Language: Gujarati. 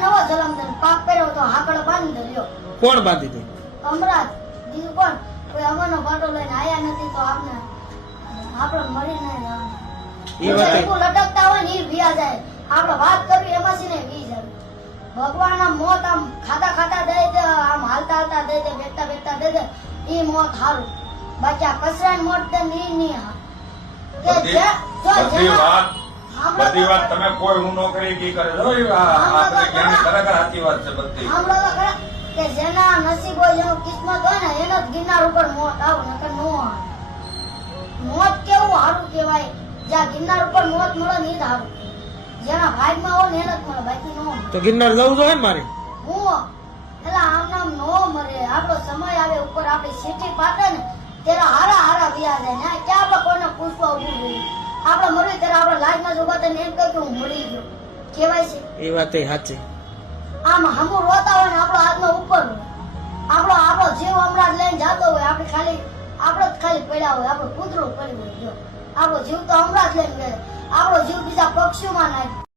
નવો જલમ દે પાપ કર્યો તો હાકડ બાંધી દે લ્યો કોણ બાંધી દે અમરાજ બીજું કોણ કોઈ અમરનો પાટો લઈને આયા નથી તો આપણે મરી નહીં જવાનું એ લટકતા હોય ને એ વિયા જાય આપણે વાત કરવી એમાં ને વી જાય ભગવાન આમ મોત આમ ખાતા ખાતા દે દે આમ હાલતા હાલતા દે દે બેઠતા બેઠતા દે દે ઈ મોત હારું બાકી આ કસરાની મોત દે ની હા કે જે જો બધી વાત તમે કોઈ હું નોકરી કી કરે જો આપણે જ્ઞાની ખરેખર સાચી વાત છે બધી સાંભળો ખરા કે જેના નસીબ હોય જેનો કિસ્મત હોય ને એનો જ ગિરનાર ઉપર મોત આવે નકર નો આવે મોત કેવું સારું કહેવાય જ્યાં ગિરનાર ઉપર મોત મળે ને એ જ સારું જેના ભાગમાં હોય ને એને જ મળે બાકી નો મળે તો ગિરનાર જવું જોઈએ ને મારે હું એટલે આમ નામ નો મરે આપણો સમય આવે ઉપર આપણી સીટી પાકે ને ત્યારે હારા હારા વ્યા જાય ને ક્યાં આપણે કોઈને પૂછવા ઉભું જોઈએ આપણે મરી ત્યારે આપણે લાજમાં જ ઉભા થઈને એમ કહે કે હું મરી ગયો કહેવાય છે એ વાત સાચી આમ હમુ રોતા હોય ને આપણો હાથમાં ઉપર હોય આપણો જીવ હમણાં લઈને જતો હોય આપણે જ ખાલી પડ્યા હોય આપણું કૂતરું પડ્યું હોય જો આપણો જીવ તો હમણાં જ લઈને ગયો આપણો જીવ બીજા પક્ષીઓમાં નાખી